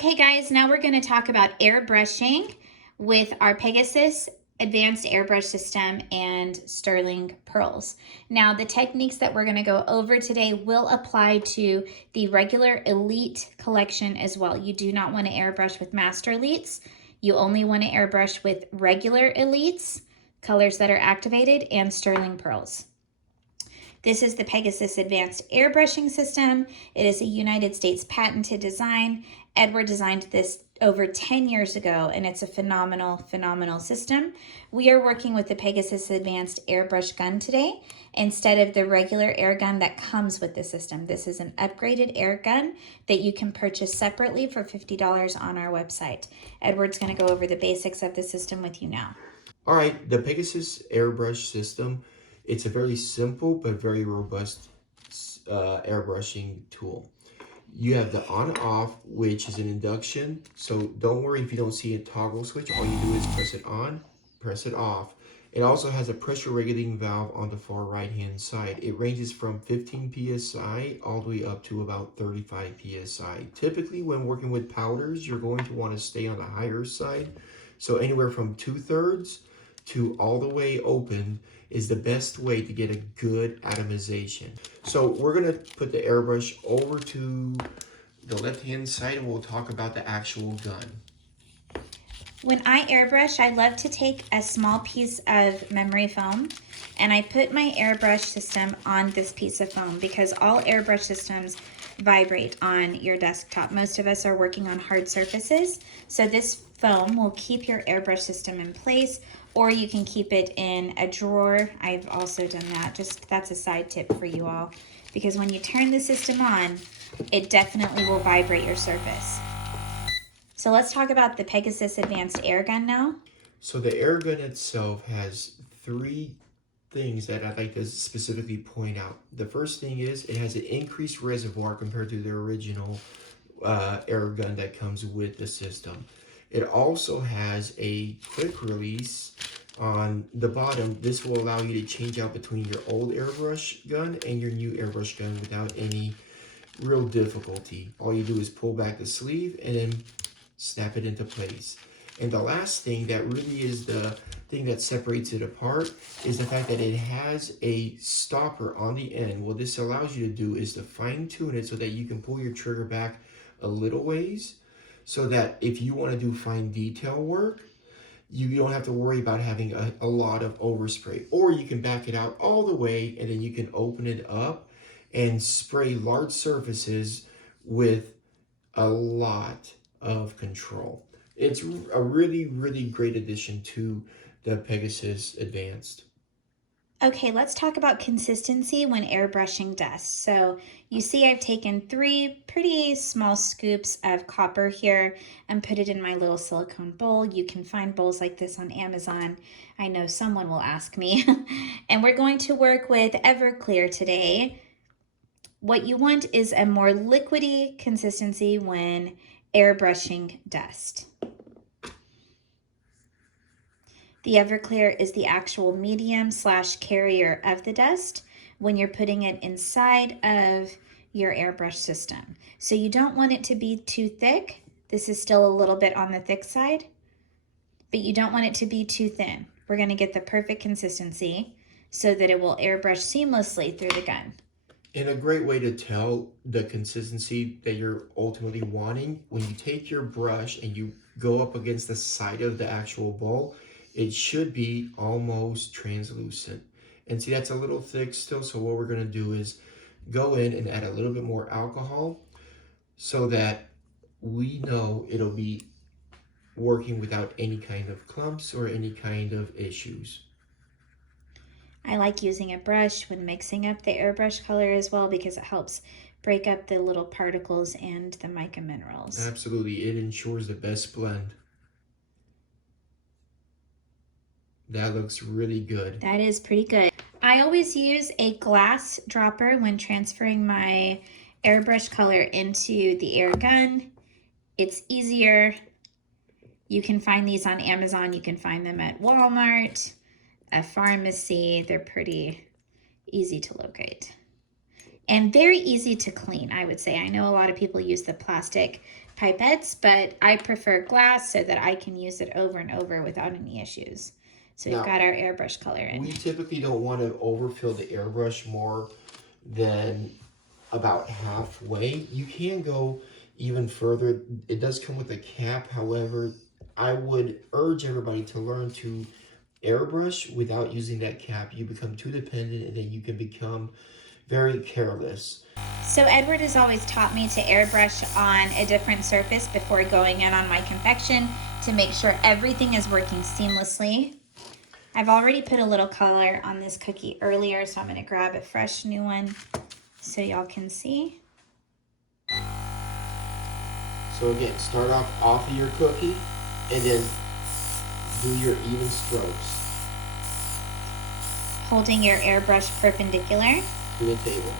Okay guys, now we're going to talk about airbrushing with our Pegasus Advanced Airbrush System and Sterling Pearls. Now the techniques that we're going to go over today will apply to the regular Elite collection as well. You do not want to airbrush with Master Elites. You only want to airbrush with regular Elites, colors that are activated, and Sterling Pearls. This is the Pegasus Advanced Airbrushing System. It is a United States patented design. Edward designed this over 10 years ago, and it's a phenomenal system. We are working with the Pegasus Advanced Airbrush gun today instead of the regular air gun that comes with the system. This is an upgraded air gun that you can purchase separately for $50 on our website. Edward's going to go over the basics of the system with you now. All right, the Pegasus airbrush system, it's a very simple but very robust airbrushing tool. You have the on-off, which is an induction, so don't worry if you don't see a toggle switch. All you do is press it on, press it off. It also has a pressure regulating valve on the far right-hand side. It ranges from 15 psi all the way up to about 35 psi. Typically, when working with powders, you're going to want to stay on the higher side. So anywhere from 2/3 to all the way open is the best way to get a good atomization. So we're gonna put the airbrush over to the left-hand side and we'll talk about the actual gun. When I airbrush, I love to take a small piece of memory foam and I put my airbrush system on this piece of foam because all airbrush systems vibrate on your desktop. Most of us are working on hard surfaces, so this foam will keep your airbrush system in place, or you can keep it in a drawer. I've also done that. That's a side tip for you all, because when you turn the system on, it definitely will vibrate your surface. So let's talk about the Pegasus Advanced Air Gun now. So the air gun itself has three things that I'd like to specifically point out. The first thing is it has an increased reservoir compared to the original air gun that comes with the system. It also has a quick release on the bottom. This will allow you to change out between your old airbrush gun and your new airbrush gun without any real difficulty. All you do is pull back the sleeve and then snap it into place. And the last thing that really is the thing that separates it apart is the fact that it has a stopper on the end. What this allows you to do is to fine tune it so that you can pull your trigger back a little ways, so that if you want to do fine detail work, you don't have to worry about having a lot of overspray. Or you can back it out all the way and then you can open it up and spray large surfaces with a lot of control. It's a really great addition to the Pegasus Advanced. Okay, let's talk about consistency when airbrushing dust. So you see I've taken 3 pretty small scoops of copper here and put it in my little silicone bowl. You can find bowls like this on Amazon. I know someone will ask me. And we're going to work with Everclear today. What you want is a more liquidy consistency when airbrushing dust. The Everclear is the actual medium / carrier of the dust when you're putting it inside of your airbrush system. So you don't want it to be too thick. This is still a little bit on the thick side, but you don't want it to be too thin. We're going to get the perfect consistency so that it will airbrush seamlessly through the gun. And a great way to tell the consistency that you're ultimately wanting, when you take your brush and you go up against the side of the actual bowl, it should be almost translucent. And see, that's a little thick still, so what we're going to do is go in and add a little bit more alcohol so that we know it'll be working without any kind of clumps or any kind of issues. I like using a brush when mixing up the airbrush color as well because it helps break up the little particles and the mica minerals. Absolutely, it ensures the best blend. That looks really good. That is pretty good. I always use a glass dropper when transferring my airbrush color into the air gun. It's easier. You can find these on Amazon. You can find them at Walmart, a pharmacy. They're pretty easy to locate and very easy to clean, I would say. I know a lot of people use the plastic pipettes, but I prefer glass so that I can use it over and over without any issues. So we've got our airbrush color in. We typically don't want to overfill the airbrush more than about halfway. You can go even further. It does come with a cap. However, I would urge everybody to learn to airbrush without using that cap. You become too dependent and then you can become very careless. So Edward has always taught me to airbrush on a different surface before going in on my confection to make sure everything is working seamlessly. I've already put a little color on this cookie earlier, so I'm going to grab a fresh new one so y'all can see. So again, start off of your cookie and then do your even strokes. Holding your airbrush perpendicular to the table.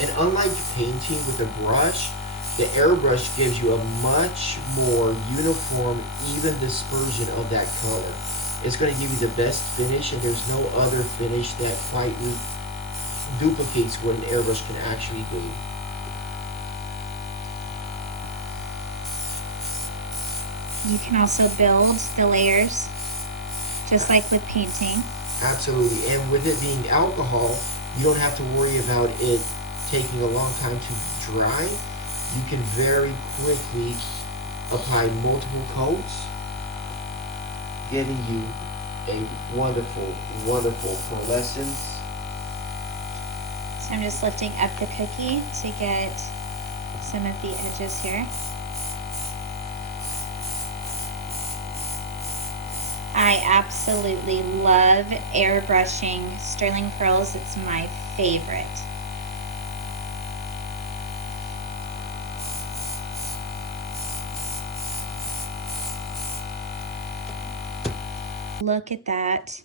And unlike painting with a brush, the airbrush gives you a much more uniform, even dispersion of that color. It's going to give you the best finish, and there's no other finish that quite duplicates what an airbrush can actually do. You can also build the layers, just like with painting. Absolutely, and with it being alcohol, you don't have to worry about it taking a long time to dry. You can very quickly apply multiple coats, getting you a wonderful, wonderful pearlescence. So I'm just lifting up the cookie to get some of the edges here. I absolutely love airbrushing sterling pearls. It's my favorite. Look at that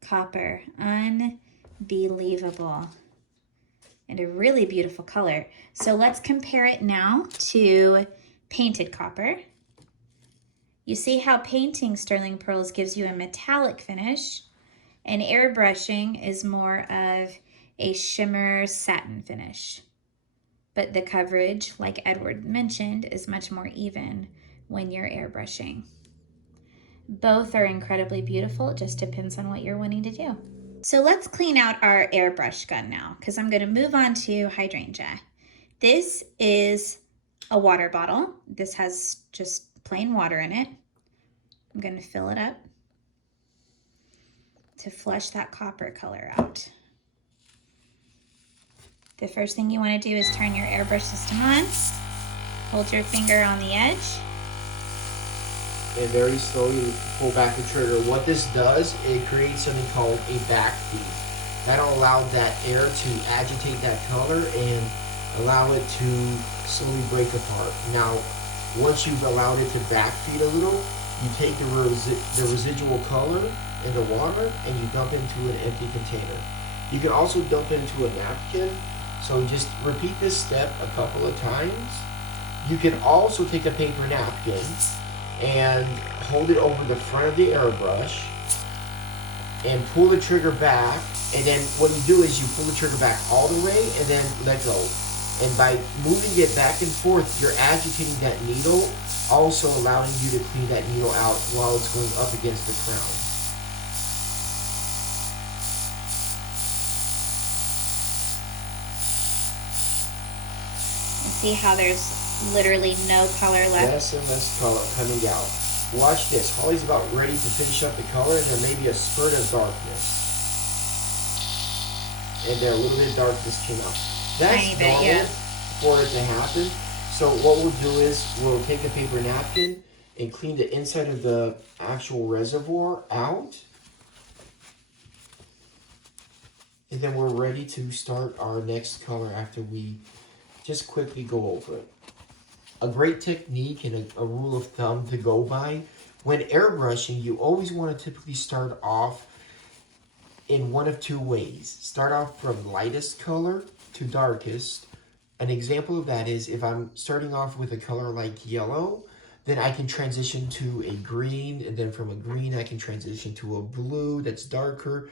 copper. Unbelievable. And a really beautiful color. So let's compare it now to painted copper. You see how painting sterling pearls gives you a metallic finish, and airbrushing is more of a shimmer satin finish. But the coverage, like Edward mentioned, is much more even when you're airbrushing. Both are incredibly beautiful. It just depends on what you're wanting to do. So let's clean out our airbrush gun now, because I'm going to move on to hydrangea. This is a water bottle. This has just plain water in it. I'm going to fill it up to flush that copper color out. The first thing you want to do is turn your airbrush system on. Hold your finger on the edge. And very slowly pull back the trigger. What this does, it creates something called a backfeed. That'll allow that air to agitate that color and allow it to slowly break apart. Now, once you've allowed it to backfeed a little, you take the residual color in the water and you dump into an empty container. You can also dump it into a napkin. So just repeat this step a couple of times. You can also take a paper napkin and hold it over the front of the airbrush and pull the trigger back, and then what you do is you pull the trigger back all the way and then let go. And by moving it back and forth, you're agitating that needle, also allowing you to clean that needle out while it's going up against the crown. And see how there's literally no color left? Less and less color coming out. Watch this. Holly's about ready to finish up the color, and there may be a spurt of darkness. And there, a little bit of darkness came out. That's normal for it to happen. So what we'll do is we'll take a paper napkin and clean the inside of the actual reservoir out. And then we're ready to start our next color after we just quickly go over it. A great technique and a rule of thumb to go by, when airbrushing, you always want to typically start off in one of two ways. Start off from lightest color to darkest, An example of that is if I'm starting off with a color like yellow, then I can transition to a green, and then from a green I can transition to a blue that's darker.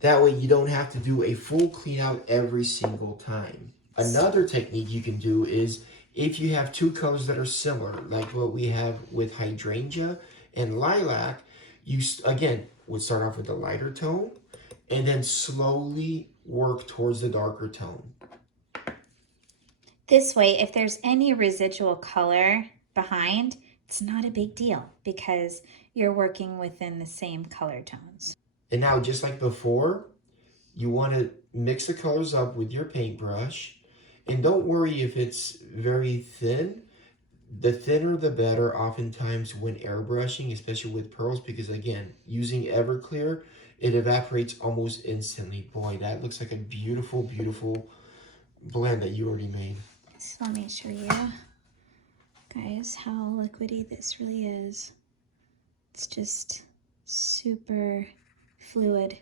That way you don't have to do a full clean out every single time. Another technique you can do is if you have two colors that are similar, like what we have with hydrangea and lilac, you again would start off with a lighter tone and then slowly work towards the darker tone. This way, if there's any residual color behind, it's not a big deal because you're working within the same color tones. And now, just like before, you want to mix the colors up with your paintbrush. And don't worry if it's very thin. The thinner the better oftentimes when airbrushing, especially with pearls, because again, using everclear, it evaporates almost instantly. Boy, that looks like a beautiful, beautiful blend that you already made. So let me show you guys how liquidy this really is. It's just super fluid.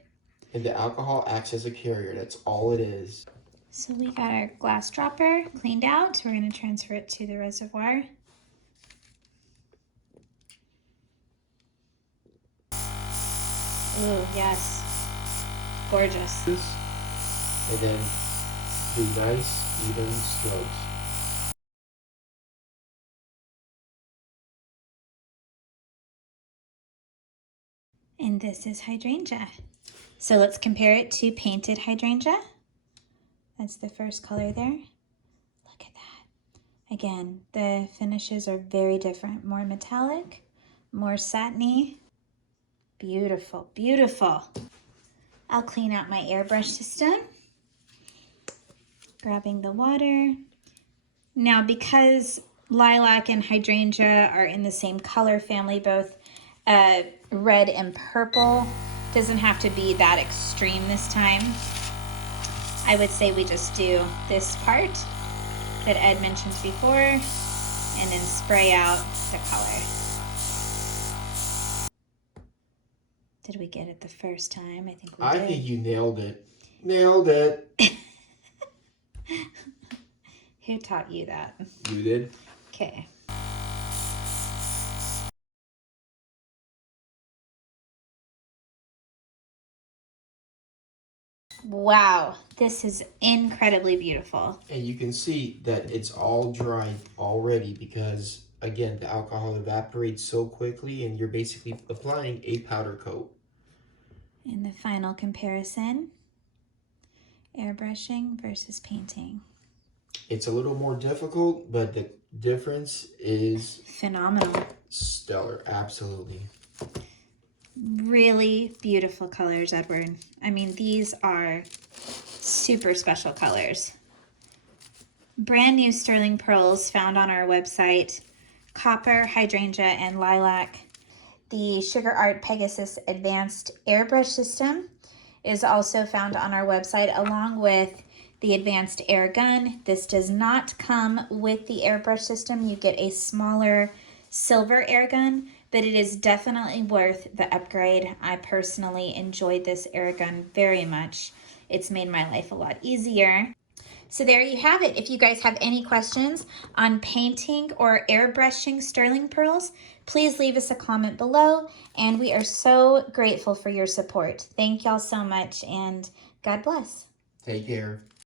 And the alcohol acts as a carrier. That's all it is. So we got our glass dropper cleaned out. We're going to transfer it to the reservoir. Ooh, yes. Gorgeous. And then do nice, even strokes. And this is hydrangea. So let's compare it to painted hydrangea. That's the first color there. Look at that. Again, the finishes are very different. More metallic, more satiny. Beautiful, beautiful. I'll clean out my airbrush system. Grabbing the water. Now, because lilac and hydrangea are in the same color family, both red and purple, doesn't have to be that extreme this time. I would say we just do this part that Ed mentioned before and then spray out the color. Did we get it the first time? I think we did. I think you nailed it. Nailed it. Who taught you that? You did. Okay. Wow, this is incredibly beautiful. And you can see that it's all dried already because, again, the alcohol evaporates so quickly and you're basically applying a powder coat. In the final comparison, airbrushing versus painting. It's a little more difficult, but the difference is phenomenal. Stellar, absolutely. Really beautiful colors, Edward. I mean, these are super special colors. Brand new sterling pearls found on our website, copper, hydrangea, and lilac. The Sugar Art Pegasus Advanced Airbrush System is also found on our website, along with the Advanced Air Gun. This does not come with the airbrush system. You get a smaller silver air gun, but it is definitely worth the upgrade. I personally enjoyed this air gun very much. It's made my life a lot easier. So there you have it. If you guys have any questions on painting or airbrushing sterling pearls, please leave us a comment below, and we are so grateful for your support. Thank y'all so much, and God bless. Take care.